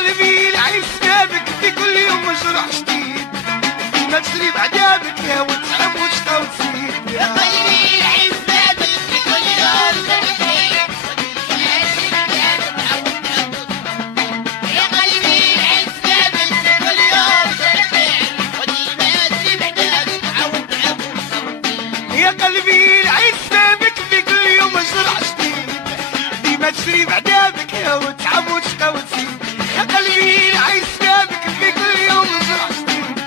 قلبي العيش بابك في كل يوم مجروح جديد، ديما تشري بعذابك يا وتعب وتشقى وتزيد. يا قلبي العيش بابك في كل يوم مجروح جديد، يا قلبي العيش بابك في كل يوم مجروح جديد، وديما تشري بعذابك عود تعب وتزيد. يا قلبي العيش بابك في كل يوم مجروح جديد، ديما تشري بعذابك يا وتعب وتشقى وتزيد. يا قلبي العيش بابك في كل يوم مجروح جديد،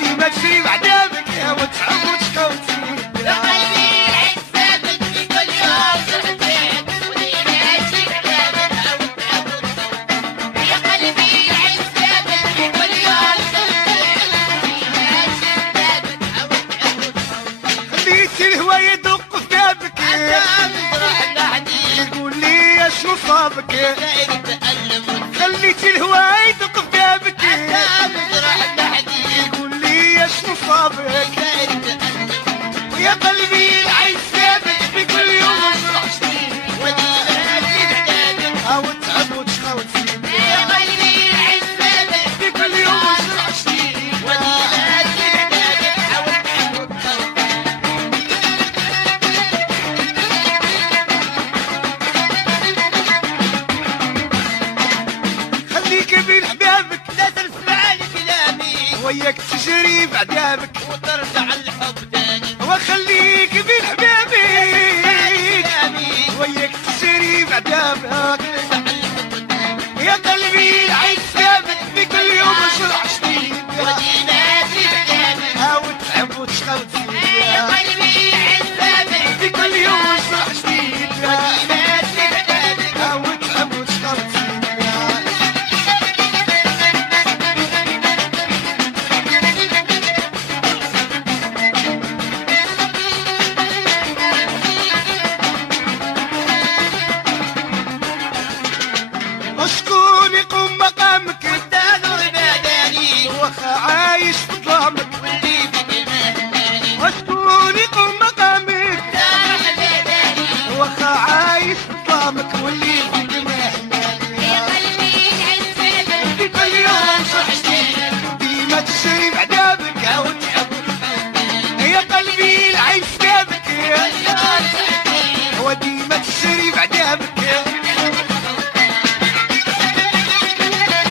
ديما تشري بعذابك يا وتعب وتشقى وتزيد. يا قلبي العيش بابك في كل يوم مجروح جديد، وديما تشري بعذابك عود تعب وتزيد. يا قلبي العيش بابك في كل يوم مجروح جديد، وديما تشري بعذابك عود تعب وتزيد. خليت الهوا يدق في بابك عذاب جرح بعدي يقول لي شنو صابك، داير تألم خليت الهوا يدق في بابك عذاب جرح بعدي يقول لي شنو صابك. داير تألم يا قلبي العيش بابك في كل يوم مجروح جديد، وديما تشري بعذابك. ها وتعب وتشقى وتزيد. يا قلبي العيش بابك في كل يوم مجروح جديد، وديما تشري بعذابك عود تعب وتزيد. خليك بين حبابك لا تسمع لكلامي وياك تجري بعذابك، وترجع الحب تاني. وخليك بين حبابك كلامي وياك تجري بعذابك. وترجع الحب تاني. يا قلبي العيش